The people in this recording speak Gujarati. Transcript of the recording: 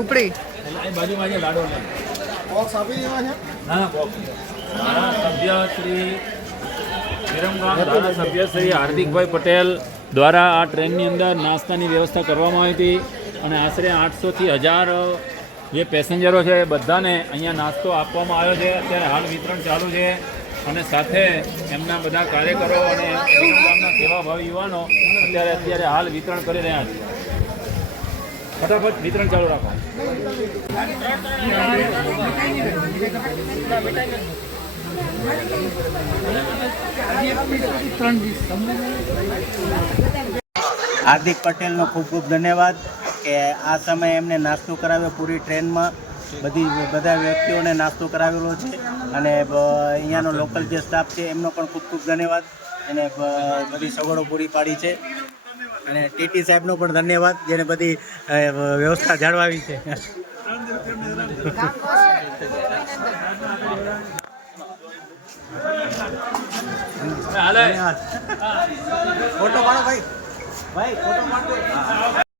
ઉપડી બાજુમાં છે લાડો બોક્સ આપી દેવા છે. હા બોક્સ. સભ્ય શ્રી વિરમગામ ધારાસભ્ય શ્રી હાર્દિકભાઈ પટેલ દ્વારા આ ટ્રેનની અંદર નાસ્તાની વ્યવસ્થા કરવામાં આવી હતી અને આશરે 800 થી 1000 જે પેસેન્જરો છે એ બધાને અહીંયા નાસ્તો આપવામાં આવ્યો છે. અત્યારે હાલ વિતરણ ચાલુ છે અને સાથે એમના બધા કાર્યકરો અને વિરમગામના સેવાભાવી યુવાનો અત્યારે હાલ વિતરણ કરી રહ્યા છે. ફટાફટ વિતરણ ચાલુ રાખો. હાર્દિક પટેલનો ખૂબ ખૂબ ધન્યવાદ કે આ સમયે એમને નાસ્તો કરાવ્યો પૂરી ટ્રેનમાં. બધા વ્યક્તિઓને નાસ્તો કરાવેલો છે અને અહીંયાનો લોકલ જે સ્ટાફ છે એમનો પણ ખૂબ ખૂબ ધન્યવાદ. એને બધી સગવડો પૂરી પાડી છે અને ટીટી સાહેબનો પણ ધન્યવાદ જેને બધી વ્યવસ્થા જાળવાવી છે. ફોટો પાડો ભાઈ, ફોટો પાડો.